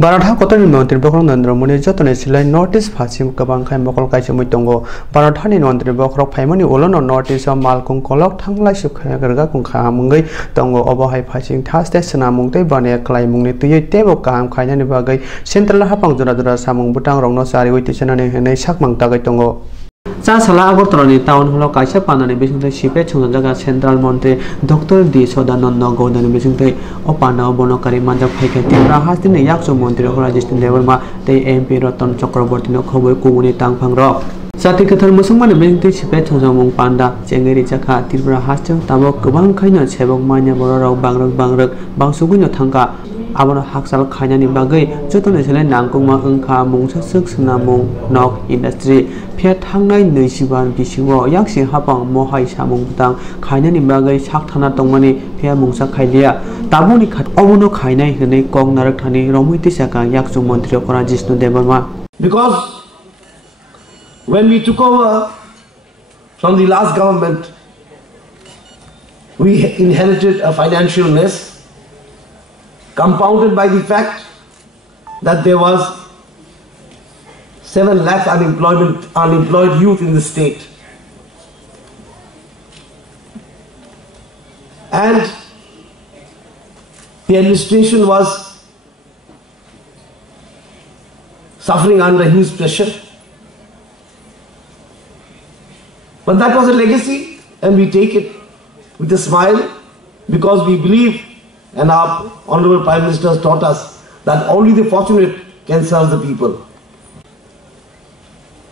भारत हादरनि मन्त्रि बखर नरेन्द्र मोदी जतने सिलाय नॉर्थ ईस्ट फासिम गोबां खाय मकल कायसोमै दंगो भारत हानि मन्त्रि बखर फाइमानि उलनो नॉर्थ ईस्ट मालकुं कलक थांलाय सुखायगरगा कुंखा मुंगै दंगो अबहाय फासिं थासते सना मुंगै बाने क्लाय मुंनि तुयै तेबो काम खायनानि बागै सेंट्रल हापां जरा जरा सामुं बुटां रंनो सारि वैतिसनानि हनै साकमां तागै दंगो साला आगरतलानि टाउन हलाव कायसा पानानि बिसिंथै सिपे छंजागा सेंट्रल मंत्री डॉक्टर डी सदानंद गौडनि बिसिंथै अपाना बनकारी मानजाक फैखे तिब्रा हास्तिनि याक्सु मंत्री राजेश देवरमा तै एमपी रतन चक्रवर्तीनो खबै कुमुनि तांफां रक जाति कथार मुसलमान बिसिंथै सिपे छंजामुं पान्डा चेंगेरि जाखा तिब्रा हास्तिं ताबो गोबां खायनो सेबक मान्या बरराव बांग्रक बांसुगुनो थांगा आबनो हाकसाल खायनानि बागै जतने सिलाय नांगौमा ओंखा मुंसा सक सनामुं नक इंडस्ट्री फे थांनाय 25 बिसिङाव याक्सि हापां महाय सामुं बुटां खायनानि बागै साक थाना दंमानि फे मुंसा खायलिया ताबुनि खात अबनो खायनाय हनै कं नारकथानि रमैति साका याक्सु मंत्री करा Jishnu Debbarma because when we took over from the last government we inherited a financial mess compounded by the fact that there was 7 lakh unemployed youth in the state. And the administration was suffering under huge pressure. But that was a legacy and we take it with a smile because we believe and our Honorable Prime Minister has taught us that only the fortunate can serve the people.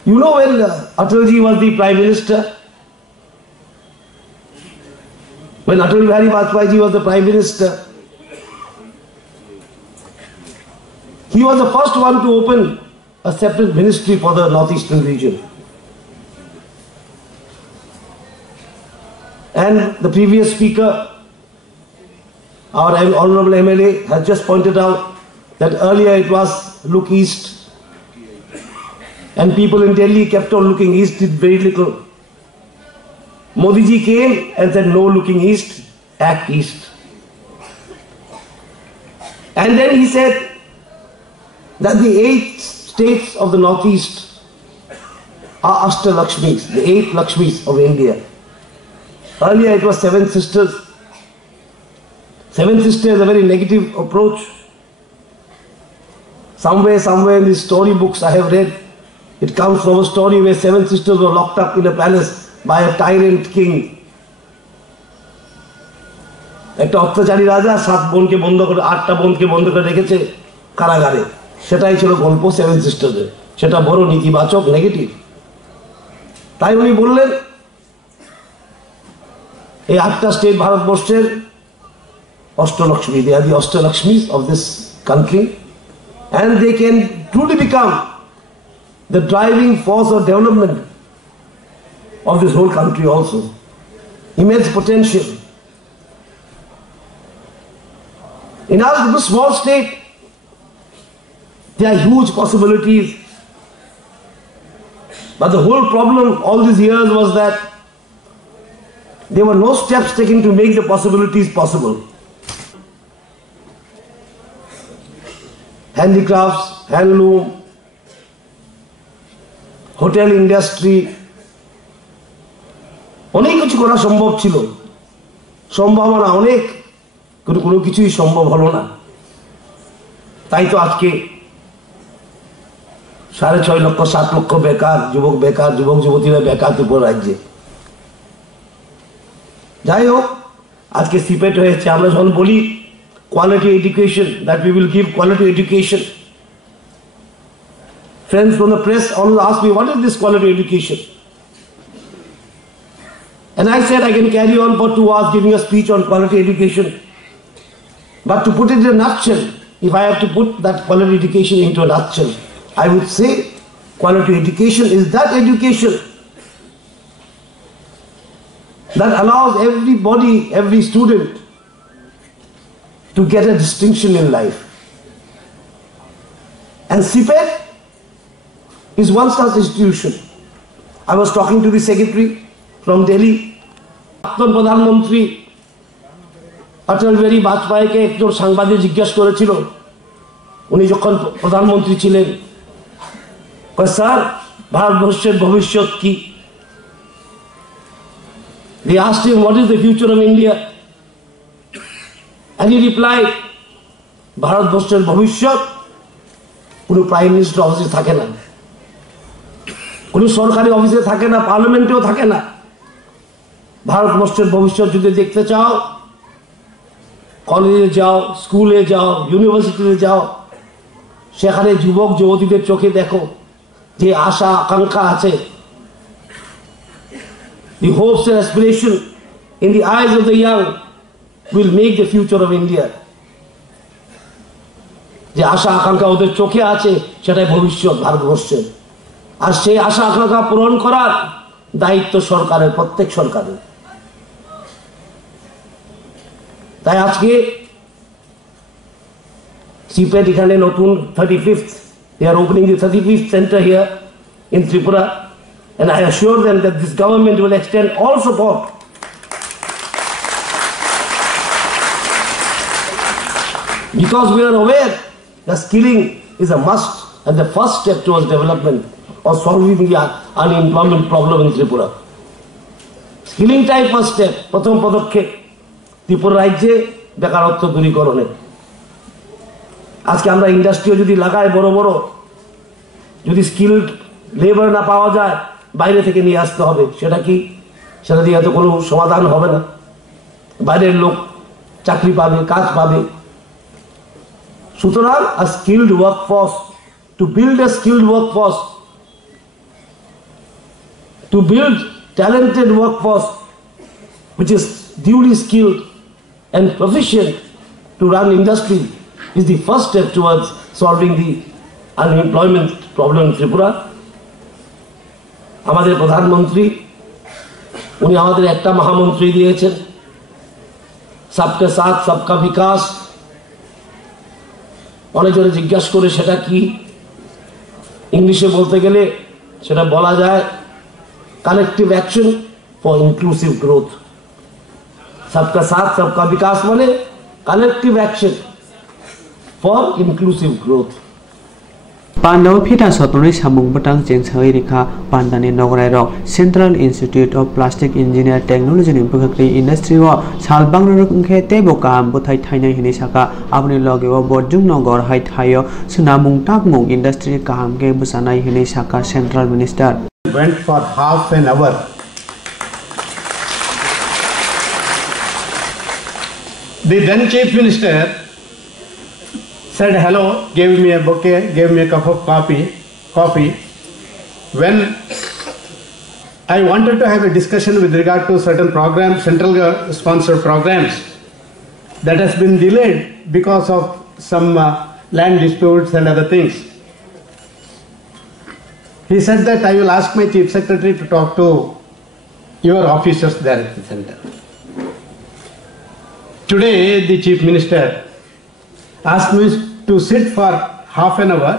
You know, when Atalji was the Prime Minister, when Atal Bihari Vajpayee was the Prime Minister, he was the first one to open a separate ministry for the northeastern region. And the previous speaker, our Honorable MLA, has just pointed out that earlier it was look east and people in Delhi kept on looking east, did very little. Modi ji came and said no looking east, act east. And then he said that the 8 states of the northeast are Ashta Lakshmis, the 8 Lakshmis of India. Earlier it was 7 sisters. 7 sisters is a very negative approach. Somewhere in the storybooks I have read, it comes from a story where 7 sisters were locked up in a palace by a tyrant king. একটা অত্যাচারী রাজা 7 বোনকে বন্ধ করে 8টা বোনকে বন্ধ করে রেখেছে কারাগারে। সেটাই ছিল গল্প 7 সিস্টারের। সেটা বড় নীতিবাচক নেগেটিভ। তাই উনি বললেন এই 8টা স্টেট ভারতবর্ষের Ashtalakshmi, they are the Ashtalakshmis of this country and they can truly become the driving force of development of this whole country also. Immense potential. In our small state, there are huge possibilities. But the whole problem all these years was that there were no steps taken to make the possibilities possible. Handicrafts, handloom, hotel industry, অনেক কিছু করা সম্ভব ছিল, সম্ভাবনা অনেক, কিন্তু কোনো কিছুই সম্ভব হলো না। তাই তো আজকে 6.5 লক্ষ 7 লক্ষ বেকার যুবক যুবতীরা বেকার উপর রাজ্যে। যাই হোক, আজকে সিপেট হয়েছে। আমরা যখন বলি quality education, that we will give quality education. Friends from the press always ask me, what is this quality education? And I said I can carry on for 2 hours giving a speech on quality education. But to put it in a nutshell, if I have to put that quality education into a nutshell, I would say quality education is that education that allows everybody, every student to get a distinction in life. And CPET is one such institution. I was talking to the secretary from Delhi. Pradhan Mantri Atal Bihari Vajpayee কে একজন সাংবাদিক জিজ্ঞাসা করেছিল উনি যখন প্রধানমন্ত্রী ছিলেন, sir ভারতবর্ষের ভবিষ্যৎ কি? They asked him, what is the future of India? And he replied, ভারতবর্ষের ভবিষ্যৎ কোনো প্রাইম মিনিস্টার অফিসে থাকে না, কোনো সরকারি অফিসে থাকে না, পার্লামেন্টেও থাকে না। ভারতবর্ষের ভবিষ্যৎ যদি দেখতে চাও, কলেজে যাও, স্কুলে যাও, ইউনিভার্সিটিতে যাও, সেখানে যুবক যুবতীদের চোখে দেখো যে আশা আকাঙ্ক্ষা আছে। The hopes and aspiration in the eyes of the young will make the future of India. যে আশা আকাঙ্ক্ষা ওদের চোখে আছে, সেটাই ভবিষ্যৎ ভারতবর্ষের। আর সেই আশা আকাঙ্ক্ষা পূরণ করার দায়িত্ব সরকারের, প্রত্যেক সরকারের। তাই আজকে সিপেট এখানে নতুন 35th, they are opening the 35th center here in Tripura, and I assure them that this government will extend all support because we are aware that skilling is a must and the first step towards development or solving the unemployment problem in Tripura. Skilling type first step, প্রথম পদক্ষেপ ত্রিপুরা রাজ্যে বেকারত্ব দূরীকরণে। আজকে আমরা ইন্ডাস্ট্রিও যদি লাগাই বড় বড়, যদি স্কিলড লেবার না পাওয়া যায়, বাইরে থেকে নিয়ে আসতে হবে। সেটা কি? সেটা দিয়ে হয়তো কোনো সমাধান হবে না। বাইরের লোক চাকরি পাবে, কাজ পাবে। সুতরাং a skilled workforce, to build a skilled workforce, to build talented workforce which is duly skilled and proficient to run industry is the first step towards solving the unemployment problem in Tripura. আমাদের প্রধানমন্ত্রী উনি আমাদের একটা মহামন্ত্রী দিয়েছেন, সবকে সাথ সবকা বিকাশ। অনেকজনে জিজ্ঞাসা করে সেটা কি, ইংলিশে বলতে গেলে সেটা বলা যায় collective action for inclusive growth. সবকা সাথ সবকা বিকাশ মানে collective action for inclusive growth. Pandaw Pita Sotoni Samung Batang Jeng Sawi Rika Pandani Nograi Rock Central Institute of Plastic Engineer Technology in Pukakri Industry Wa Salbang Rukhe Tebo Kam Butai Taina Hinisaka Abni Logio Borjung Nogor Hai Tayo Sunamung Takmung Industry Kam Ke Busanai Hinisaka Central Minister went for half an hour. The then Chief Minister said hello, gave me a bouquet, gave me a cup of coffee. When I wanted to have a discussion with regard to certain programs, central sponsored programs, that has been delayed because of some land disputes and other things. He said that I will ask my Chief Secretary to talk to your officers there at the center. Today, the Chief Minister asked me to sit for half an hour.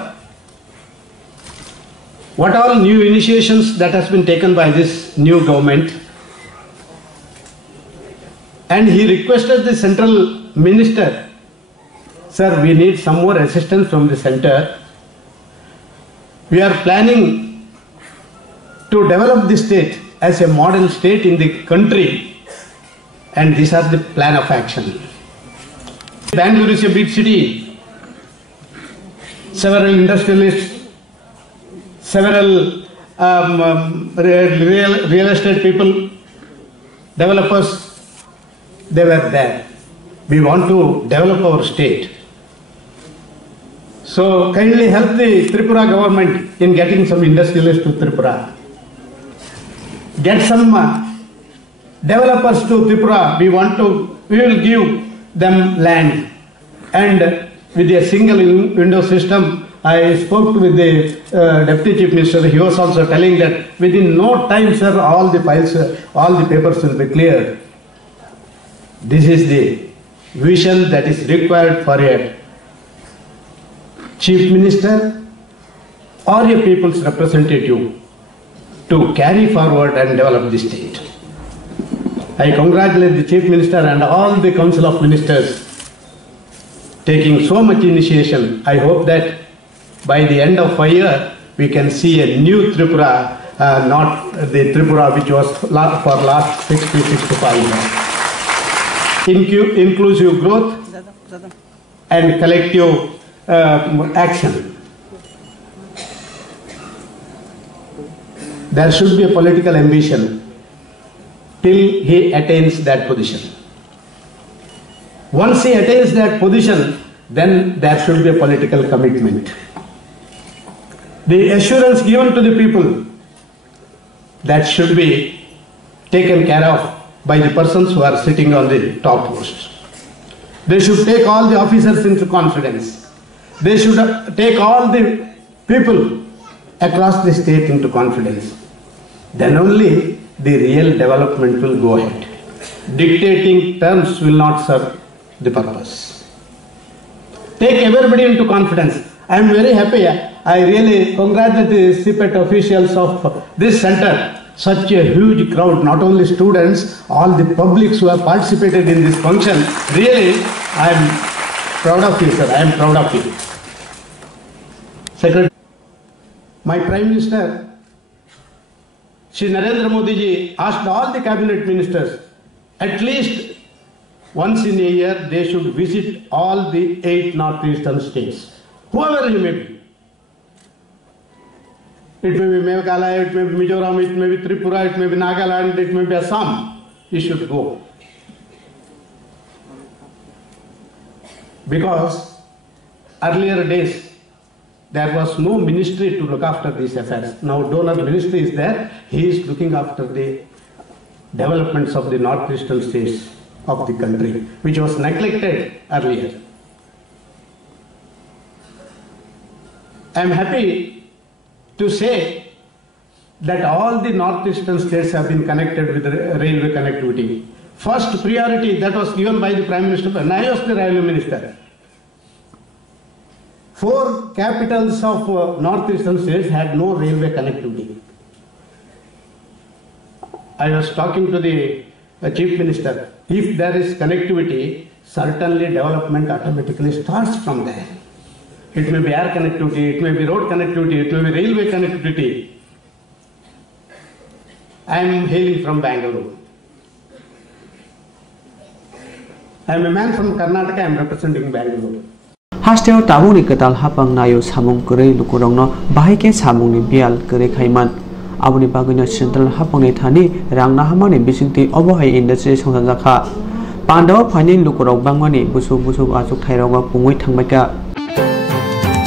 What all new initiations that has been taken by this new government, and he requested the central minister, sir, we need some more assistance from the center. We are planning to develop the state as a model state in the country, and these are the plan of action. Bangalore is a big city. Several industrialists, several real estate people, developers, they were there. We want to develop our state. So kindly help the Tripura government in getting some industrialists to Tripura. Get some developers to Tripura. We will give them land, and with a single window system. I spoke with the Deputy Chief Minister. He was also telling that within no time, sir, all the files, all the papers will be cleared. This is the vision that is required for a Chief Minister or a people's representative to carry forward and develop the state. I congratulate the Chief Minister and all the Council of Ministers taking so much initiation. I hope that by the end of 5 years, we can see a new Tripura, not the Tripura which was for last 65 years. Inclusive growth and collective action. There should be a political ambition till he attains that position. Once he attains that position, then there should be a political commitment. The assurance given to the people, that should be taken care of by the persons who are sitting on the top post. They should take all the officers into confidence. They should take all the people across the state into confidence. Then only the real development will go ahead. Dictating terms will not serve the purpose. Take everybody into confidence. I am very happy. I really congratulate the CPET officials of this center. Such a huge crowd, not only students, all the publics who have participated in this function. Really, I am proud of you, sir. I am proud of you. Secretary, my Prime Minister, Shri Narendra Modi ji, asked all the cabinet ministers, at least once in a year, they should visit all the 8 northeastern states, whoever he may be. It may be Meghalaya, it may be Mizoram, it may be Tripura, it may be Nagaland, it may be Assam. He should go. Because earlier days, there was no ministry to look after these affairs. Now donor ministry is there. He is looking after the developments of the northeastern states of the country, which was neglected earlier. I am happy to say that all the northeastern states have been connected with railway connectivity. First priority that was given by the Prime Minister, and I was the Railway Minister. 4 capitals of northeastern states had no railway connectivity. I was talking to the Chief Minister. If there is connectivity, certainly development automatically starts from there. It may be air connectivity, it may be road connectivity, it may be railway connectivity. I am hailing from Bangalore. I am a man from Karnataka, I am representing Bangalore. Hasteo tabung ni ketal hapang nayo samung kere lukurongno bahike samung ni bial kere khaiman. Abuni bagino central hapang ni thani rang nahamang ni bisingti obohai industry songsanjaka. Pandawa phani lukurok bangmani busuk-busuk asuk thairawa pungui thangbaika.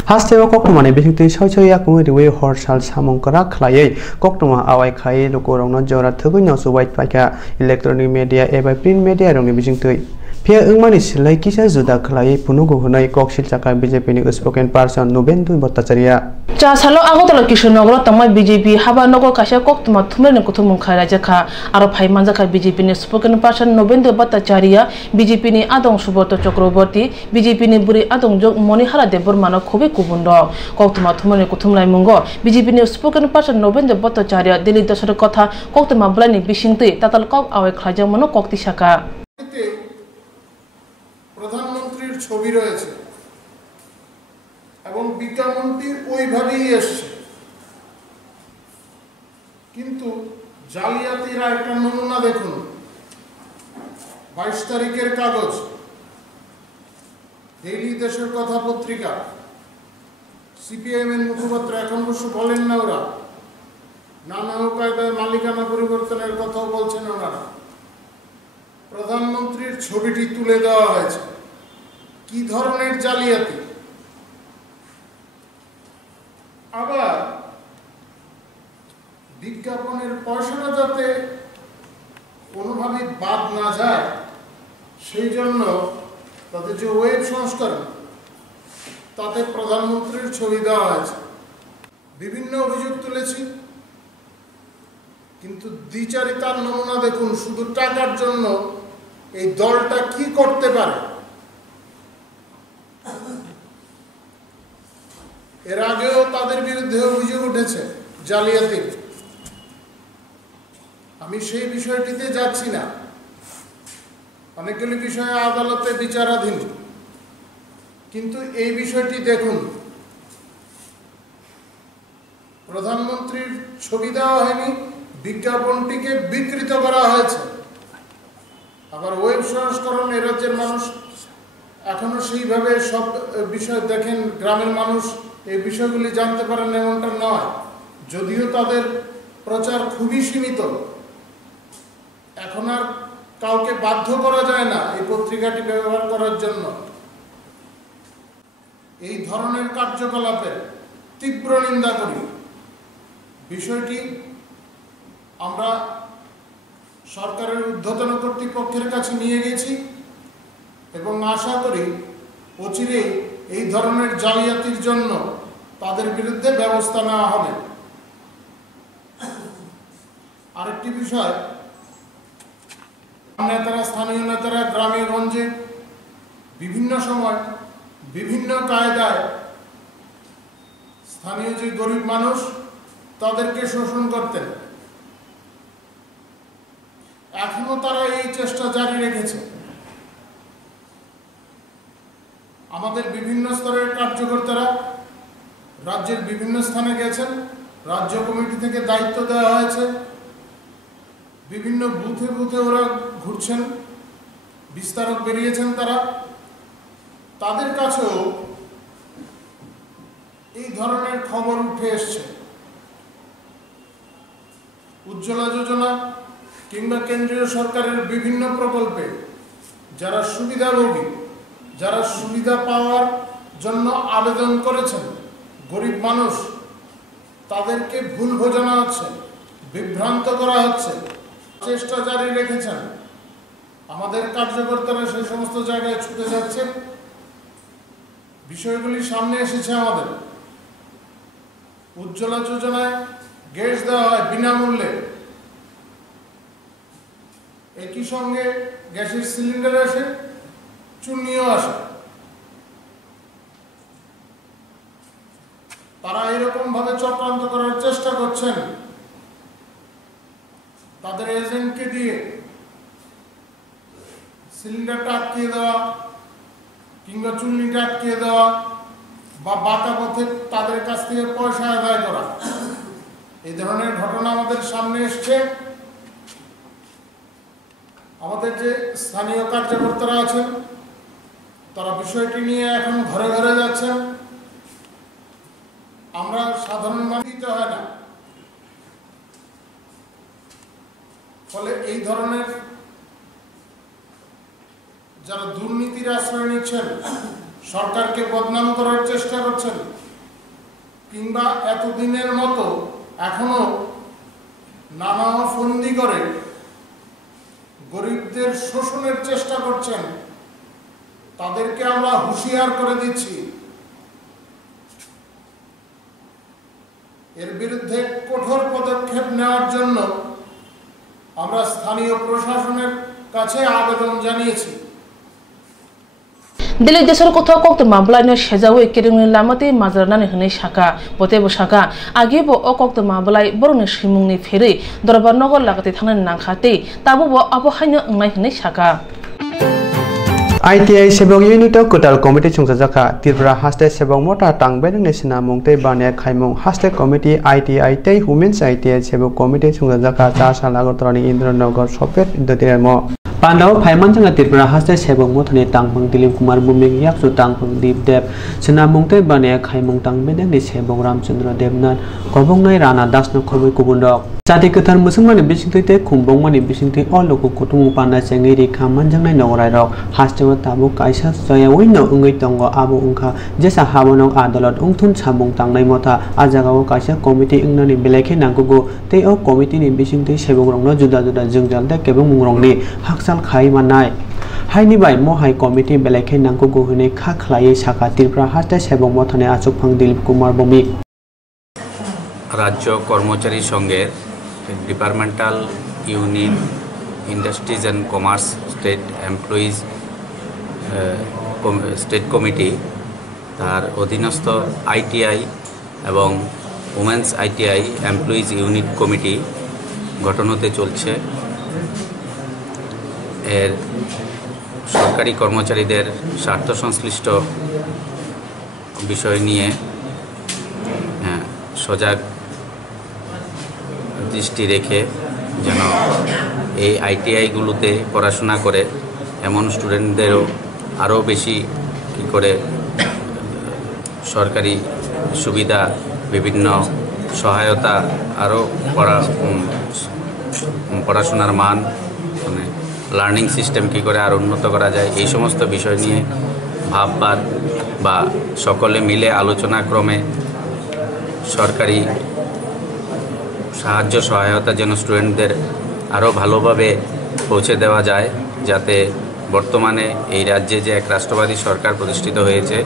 Hasteo Koktwma ni bisingti choichoya kumui riwe horsal samung kara khlaiye Koktwma awai khai lukurongno jora thugui subai paika electronic media eba print media rongni bisingti Pia Ungmani Silai Kisha Zuda Klai Punugo Hunai Kokshil Chaka BJP spoken person Nubendu Botacharia. Chasalo Agotalo Kishonogro Tama BJP Haba Nogo Kasha Koktwma Tumen Kutumun Kharajaka Arab Haimanzaka BJP spoken person Nubendu Botacharia BJP ni Adong Suboto Chokroborti BJP ni Buri Adong Jok Monihara de Burmano Kobe Kubundo Koktwma Tumen Kutumlai Mungo BJP spoken person Nubendu Botacharia Delhi Dosar Kotha Koktwma Blani Bishingti Tatal Kok Awe Krajamono Kokti Shaka. প্রধানমন্ত্রীর ছবি রয়েছে এবং বিজ্ঞাপনটি ওইভাবেই এসছে কিন্তু জালিয়াতিরা একটা নমুনা দেখুন 22 তারিখের কাগজ ডেইলি দেশের কথা পত্রিকা সিপিএম এর মুখপাত্র এখন অবশ্য বলেন না ওরা নানা কায়দায় মালিকানা পরিবর্তনের কথাও বলছেন ওনারা প্রধানমন্ত্রীর ছবিটি তুলে দেওয়া হয়েছে কি ধরনের জালিয়াতি আবার বিজ্ঞাপনের পয়সাটা যাতে কোনোভাবে বাদ না যায় সেই জন্য তাদের যে ওয়েব সংস্করণ তাতে প্রধানমন্ত্রীর ছবি দেওয়া হয়েছে বিভিন্ন অভিযোগ তুলেছি কিন্তু দ্বিচারিতার নমুনা দেখুন শুধু টাকার জন্য এই দলটা কি করতে পারে এর আগেও তাদের বিরুদ্ধে অভিযোগ উঠেছে জালিয়াতির আমি সেই বিষয়টিতে যাচ্ছি না অনেকগুলি বিষয় আদালতে বিচারাধীন কিন্তু এই বিষয়টি দেখুন, প্রধানমন্ত্রীর ছবি দেওয়া হয়নি, বিজ্ঞাপনটিকে বিকৃত করা হয়েছে। আবার ওয়েব সংস্করণ এ রাজ্যের মানুষ এখনো সেইভাবে সব বিষয় দেখেন, গ্রামের মানুষ এই বিষয়গুলি জানতে পারেন এমনটা নয়, যদিও তাদের প্রচার খুবই সীমিত। এখন আর কাউকে বাধ্য করা যায় না এই পত্রিকাটি ব্যবহার করার জন্য। এই ধরনের কার্যকলাপের তীব্র নিন্দা করি। বিষয়টি আমরা সরকারের ঊর্ধ্বতন কর্তৃপক্ষের কাছে নিয়ে গেছি এবং আশা করি অচিরেই এই ধরনের জালিয়াতির জন্য তাদের বিরুদ্ধে ব্যবস্থা নেওয়া হবে। আরেকটি বিষয়, নেতারা, স্থানীয় নেতারা গ্রামে গঞ্জে বিভিন্ন সময় বিভিন্ন কায়দায় স্থানীয় যে গরিব মানুষ তাদেরকে শোষণ করতেন। এখনো তারা এই চেষ্টা জারি রেখেছে। আমাদের বিভিন্ন স্তরের কার্যকর্তারা রাজ্যের বিভিন্ন স্থানে গেছেন, রাজ্য কমিটি থেকে দায়িত্ব দেওয়া হয়েছে, বিভিন্ন বুথে বুথে ওরা ঘুরছেন, বিস্তারক বেরিয়েছেন তারা। তাদের কাছেও এই ধরনের খবর উঠে এসছে। উজ্জ্বলা যোজনা কিংবা কেন্দ্রীয় সরকারের বিভিন্ন প্রকল্পে যারা সুবিধাভোগী, যারা সুবিধা পাওয়ার জন্য আবেদন করেছেন, গরিব মানুষ, তাদেরকে ভুল বোঝানো হচ্ছে, বিভ্রান্ত করা হচ্ছে। চেষ্টা জারি রেখেছেন। আমাদের কার্যকর্তারা সেই সমস্ত জায়গায় ছুটে যাচ্ছেন। বিষয়গুলি সামনে এসেছে আমাদের। উজ্জ্বলা যোজনায় গ্যাস দেওয়া হয় বিনামূল্যে, একই সঙ্গে গ্যাসের সিলিন্ডার আসে, চুন্নিও আসে। তারা এরকম ভাবে চক্রান্ত করার চেষ্টা করছেন তাদের এজেন্টকে দিয়ে সিলিন্ডারটা আটকিয়ে দেওয়া কিংবা চুন্নিটা আটকিয়ে দেওয়া বা বাঁকা পথে তাদের কাছ থেকে পয়সা আদায় করা। এই ধরনের ঘটনা আমাদের সামনে এসছে। আমাদের যে স্থানীয় কার্যকর্তারা আছেন তারা বিষয়টি নিয়ে এখন ঘরে ঘরে যাচ্ছেন। আমরা সাধারণ মানুষ দিতে হয় না, ফলে এই ধরনের যারা দুর্নীতির আশ্রয় নিচ্ছেন, সরকারকে বদনাম করার চেষ্টা করছেন, কিংবা এতদিনের মতো এখনো নানা ফন্দি করে গরিবদের শোষণের চেষ্টা করছেন, তাদেরকে আমরা হুঁশিয়ার করে দিচ্ছি। এর বিরুদ্ধে কঠোর পদক্ষেপ নেওয়ার জন্য আমরা স্থানীয় প্রশাসনের কাছে আবেদন জানিয়েছি। দিল্লি দেশের কোথাও কোক্তমা বলাইনো সেজাও কেরিংনি লামাতে মাজারানানি হनै শাখা বতেবো শাখা আগেবো অ কোক্তমা বলাই বরংनि सिमुंनि फेरै दरबार नगर लागाते थांनानै नांखाते ताबो आबहायनो ओंनाय हनै शाखा ITI sebong unit kotal committee chungjaka Tripura haste sebong mota tangben nesina mungte bane khaimung haste committee ITI tei women's ITI sebong committee chungjaka cha salagotrani Indranagar sopet indotiremo Pandau Paiman janga Tripura haste sebong mothani tangpang Dilip Kumar Buming yaksu tangpang Deep sena mungte bane khaimung tangben ni sebong Ramchandra Devnath kobongnai Rana Dasno khoboi kubundok Jati ketar musungmani bisingtui te khumbongmani bisingtui oloku kutung pana chengiri khaman jangnai norai rok haste tabu kaisa soya winno ungoi tongo abo ungkha jesa habonok adolot ungthun sabung tangnai mota ajagao kaisa committee ungnani belekhe nangkugo tei o committee ni bisingtui sebongrokno juda juda junggal de kebong mungrokni haksal khai manai haini bai mohai committee belekhe nangkugo hune kha khlai saka Tripura haste sebong mothane achukphang Dilip Kumar Bumik রাজ্য কর্মচারী সংঘের departmental unit industries and commerce state employees state committee তার অধীনস্থ ITI এবং women's ITI employees unit committee গঠন হতে চলছে। এর সরকারি কর্মচারীদের স্বার্থ সংশ্লিষ্ট বিষয় নিয়ে সজাগ দৃষ্টি রেখে যেন এই আইটিআইগুলোতে পড়াশোনা করে এমন স্টুডেন্টদেরও আরও বেশি কী করে সরকারি সুবিধা বিভিন্ন সহায়তা আরও পড়াশোনার মান মানে লার্নিং সিস্টেম কী করে আর উন্নত করা যায় এই সমস্ত বিষয় নিয়ে ভাববার বা সকলে মিলে আলোচনা ক্রমে সরকারি সাহায্য সহায়তা যেন স্টুডেন্টদের আরও ভালোভাবে পৌঁছে দেওয়া যায়, যাতে বর্তমানে এই রাজ্যে যে এক রাষ্ট্রবাদী সরকার প্রতিষ্ঠিত হয়েছে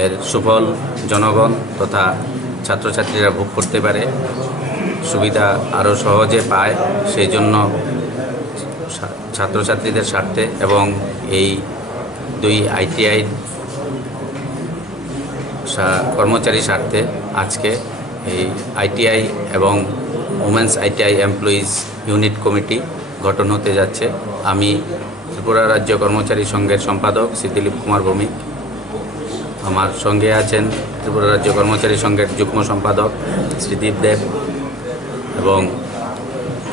এর সুফল জনগণ তথা ছাত্রছাত্রীরা ভোগ করতে পারে, সুবিধা আরও সহজে পায়। সেই জন্য ছাত্রছাত্রীদের স্বার্থে এবং এই দুই আইটিআই কর্মচারী স্বার্থে আজকে এই আইটিআই এবং women's ITI employees unit committee গঠন হতে যাচ্ছে। আমি ত্রিপুরা রাজ্য কর্মচারী সংঘের সম্পাদক শ্রী দিলীপ কুমার ভৌমিক, আমার সঙ্গে আছেন ত্রিপুরা রাজ্য কর্মচারী সংঘের যুগ্ম সম্পাদক শ্রী দীপ দেব এবং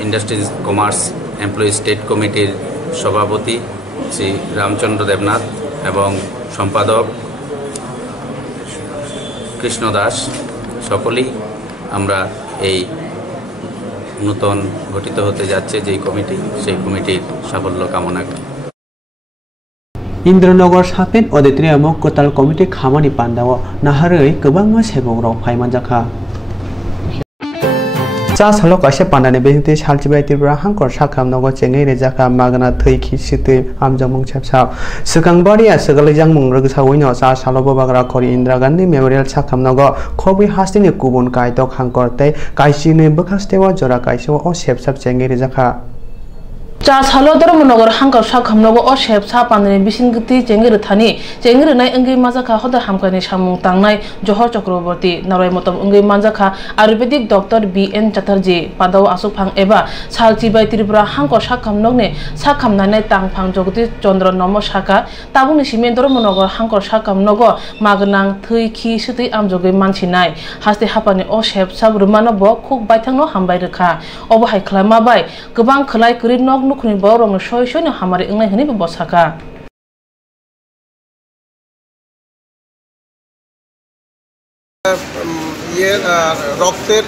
ইন্ডাস্ট্রিজ কমার্স এমপ্লয়িজ স্টেট কমিটির সভাপতি শ্রী রামচন্দ্র দেবনাথ এবং সম্পাদক কৃষ্ণ দাস। সকলেই আমরা এই নূতন গঠিত হতে যাচ্ছে যেই কমিটি, সেই কমিটির সাফল্য কামনা করি। Indranogor Sapin Auditorium Amok Kotal Committee Khamani Pandawa Naharei Kebangma Sebongrok Paimanjaka Cha Salo Kashe Pandane Behinte Chalchibai Tripura Hangkor Sakam Nogo Chengei Rejaka Magana Theiki Situi Amjamung Chepsao Sekangbari Segalijang Mung Regsawino Cha Salo Bagra Kori Indra Gandhi Memorial Sakam Nogo Khobi Hastini Kubun Kaitok Hangkor Te Kaisini Bekastewa Jora Kaisho O Sepsap Chengei Rejaka Cha Salo Dharmanogor Hangkor Sakam Nogo O Sepsa Pandane Bisingti Chengir Thani Chengir Nai Engi Mazaka Hoda Hamkani Samung Tangnai Johor Chakraborty Narai Motom Engi Manjaka Ayurvedic Dr. B.N. Chatterjee Padaw Asupang Eba Chalchibai Tripura Hangkor Sakam Nogne Sakam Nanai Tangphang Jogdi Chandra Nomo Saka Tabuni Simen Dharmanogor Hangkor Sakam Nogo Magnang Theiki Situi Amjogi Manchinai Haste Hapani O Sepsa Rumano Bo Khuk Baithangno Hambai Rekha Obo Hai Khlamabai Gobang Khlai Kuri Nog Nukuni Borong Shoy Shoy no Hamari Englai Hini Bosaka রক্তের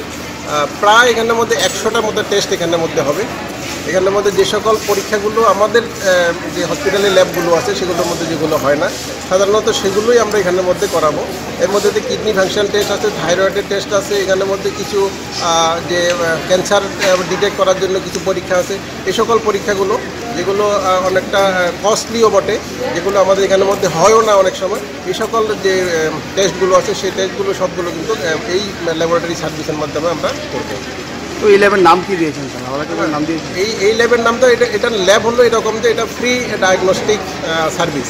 প্রায় এখানের মধ্যে 100টার মধ্যে test এখানের মধ্যে হবে। এখানের মধ্যে যে সকল পরীক্ষাগুলো আমাদের যে হসপিটালে ল্যাবগুলো আছে সেগুলোর মধ্যে যেগুলো হয় না সাধারণত সেগুলোই আমরা এখানের মধ্যে করাবো। এর মধ্যে কিডনি ফাংশন টেস্ট আছে, থাইরয়েডের টেস্ট আছে, এখানের মধ্যে কিছু যে ক্যান্সার ডিটেক্ট করার জন্য কিছু পরীক্ষা আছে। এই সকল পরীক্ষাগুলো যেগুলো অনেকটা কস্টলিও বটে, যেগুলো আমাদের এখানের মধ্যে হয়ও না অনেক সময়, এই সকল যে টেস্টগুলো আছে সেই টেস্টগুলো সবগুলো কিন্তু এই ল্যাবরেটরি সার্ভিসের মাধ্যমে আমরা করবো। তো এই ল্যাবের নাম কি দিয়েছেন স্যার? আমাদের নাম দিয়েছেন এই ল্যাবের নামটা এটার ল্যাব হলো এরকম যে এটা ফ্রি ডায়াগনস্টিক সার্ভিস।